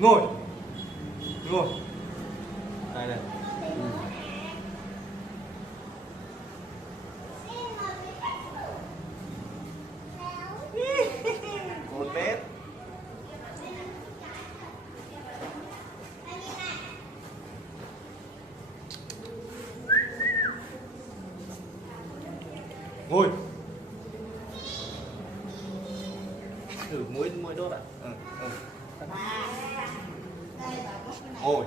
Ngồi. Ngồi. Đây đây. Một mét. Ngồi. Thử mũi đốt ạ. Ngồi.